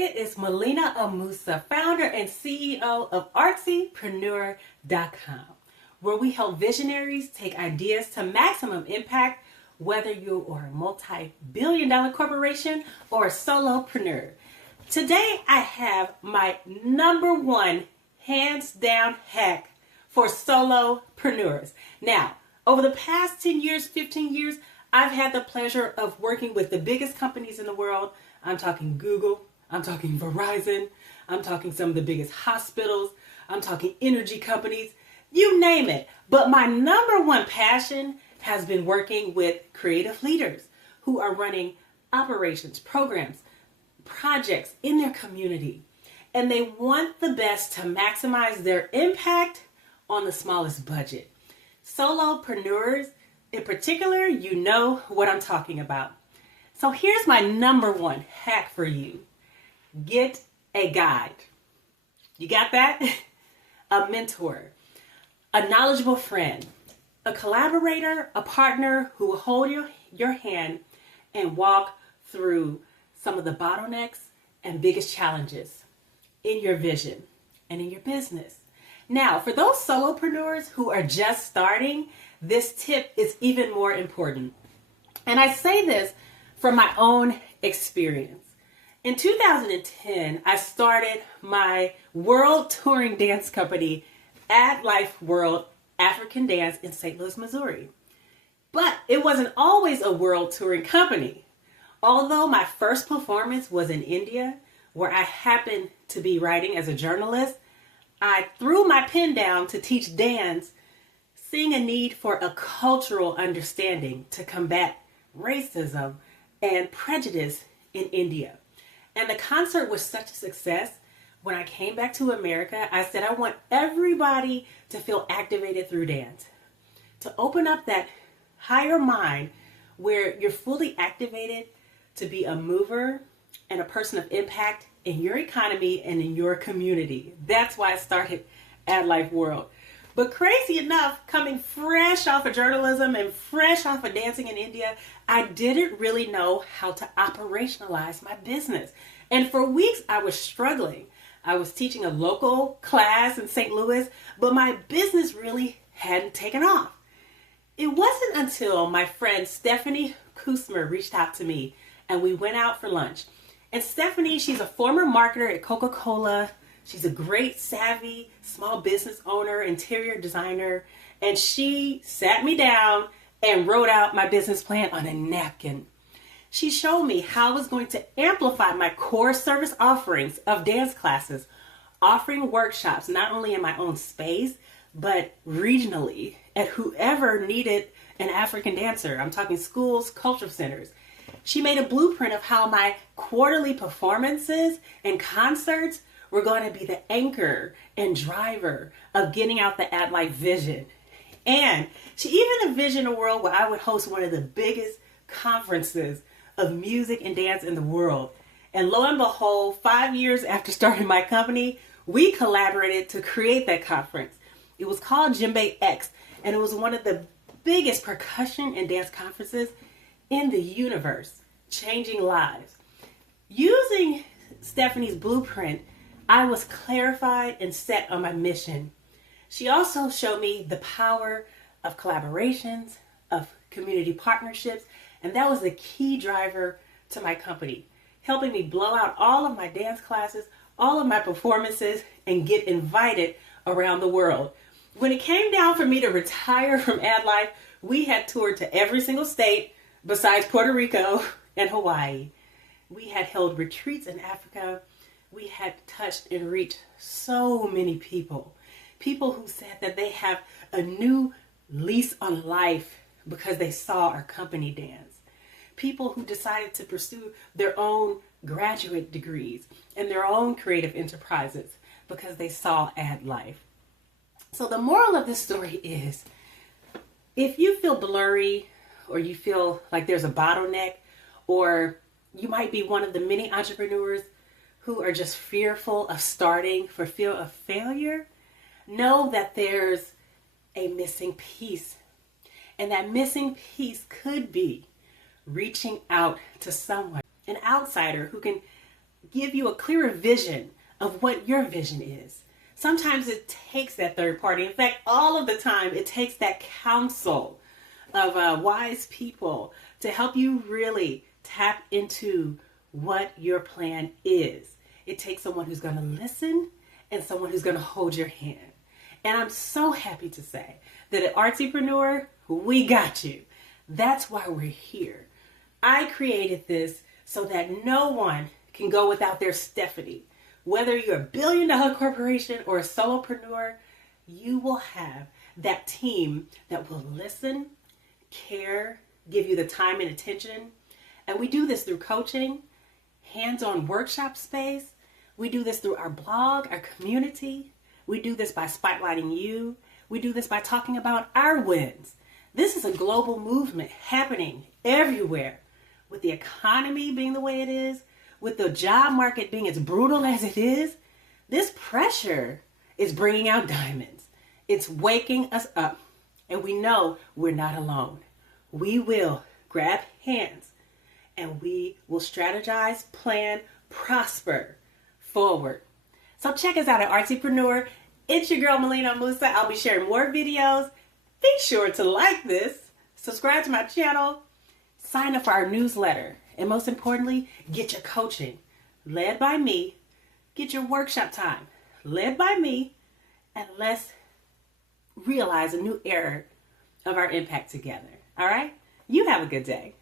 It is Melina Amusa, founder and CEO of artsypreneur.com, where we help visionaries take ideas to maximum impact, whether you are a multi-billion-dollar corporation or a solopreneur. Today, I have my number one hands-down hack for solopreneurs. Now, over the past 10 years, 15 years, I've had the pleasure of working with the biggest companies in the world. I'm talking Google, I'm talking Verizon, I'm talking some of the biggest hospitals, I'm talking energy companies, you name it. But my number one passion has been working with creative leaders who are running operations, programs, projects in their community. And they want the best to maximize their impact on the smallest budget. Solopreneurs, in particular, you know what I'm talking about. So here's my number one hack for you. Get a guide. You got that? A mentor, a knowledgeable friend, a collaborator, a partner who will hold your hand and walk through some of the bottlenecks and biggest challenges in your vision and in your business. Now, for those solopreneurs who are just starting, this tip is even more important. And I say this from my own experience. In 2010, I started my world touring dance company, Ad Life World African Dance in St. Louis, Missouri. But it wasn't always a world touring company. Although my first performance was in India, where I happened to be writing as a journalist, I threw my pen down to teach dance, seeing a need for a cultural understanding to combat racism and prejudice in India. And the concert was such a success. When I came back to America, I said, I want everybody to feel activated through dance, to open up that higher mind where you're fully activated to be a mover and a person of impact in your economy and in your community. That's why I started Ad Life World. But crazy enough, coming fresh off of journalism and fresh off of dancing in India, I didn't really know how to operationalize my business. And for weeks, I was struggling. I was teaching a local class in St. Louis, but my business really hadn't taken off. It wasn't until my friend Stephanie Kusmer reached out to me and we went out for lunch. And Stephanie, she's a former marketer at Coca-Cola. She's a great, savvy, small business owner, interior designer. And she sat me down and wrote out my business plan on a napkin. She showed me how I was going to amplify my core service offerings of dance classes, offering workshops not only in my own space, but regionally at whoever needed an African dancer. I'm talking schools, cultural centers. She made a blueprint of how my quarterly performances and concerts were going to be the anchor and driver of getting out the Ad Life vision. And she even envisioned a world where I would host one of the biggest conferences of music and dance in the world. And lo and behold, 5 years after starting my company, we collaborated to create that conference. It was called Djembe X, and it was one of the biggest percussion and dance conferences in the universe, changing lives. Using Stephanie's blueprint, I was clarified and set on my mission. She also showed me the power of collaborations, of community partnerships, and that was the key driver to my company, helping me blow out all of my dance classes, all of my performances, and get invited around the world. When it came down for me to retire from Ad Life, we had toured to every single state besides Puerto Rico and Hawaii. We had held retreats in Africa. We had touched and reached so many people. People who said that they have a new lease on life because they saw our company dance. People who decided to pursue their own graduate degrees and their own creative enterprises because they saw Ad Life. So the moral of this story is, if you feel blurry or you feel like there's a bottleneck, or you might be one of the many entrepreneurs who are just fearful of starting for fear of failure, know that there's a missing piece. And that missing piece could be reaching out to someone, an outsider who can give you a clearer vision of what your vision is. Sometimes it takes that third party. In fact, all of the time, it takes that counsel of wise people to help you really tap into what your plan is. It takes someone who's going to listen and someone who's going to hold your hand. And I'm so happy to say that at Artsypreneur, we got you. That's why we're here. I created this so that no one can go without their Stephanie. Whether you're a billion-dollar corporation or a solopreneur, you will have that team that will listen, care, give you the time and attention. And we do this through coaching, hands-on workshop space. We do this through our blog, our community. We do this by spotlighting you. We do this by talking about our wins. This is a global movement happening everywhere. With the economy being the way it is, with the job market being as brutal as it is, this pressure is bringing out diamonds. It's waking us up. And we know we're not alone. We will grab hands and we will strategize, plan, prosper forward. So check us out at Artsypreneur. It's your girl, Melina Musa. I'll be sharing more videos. Be sure to like this, subscribe to my channel, sign up for our newsletter, and most importantly, get your coaching led by me. Get your workshop time led by me, and let's realize a new era of our impact together. All right? You have a good day.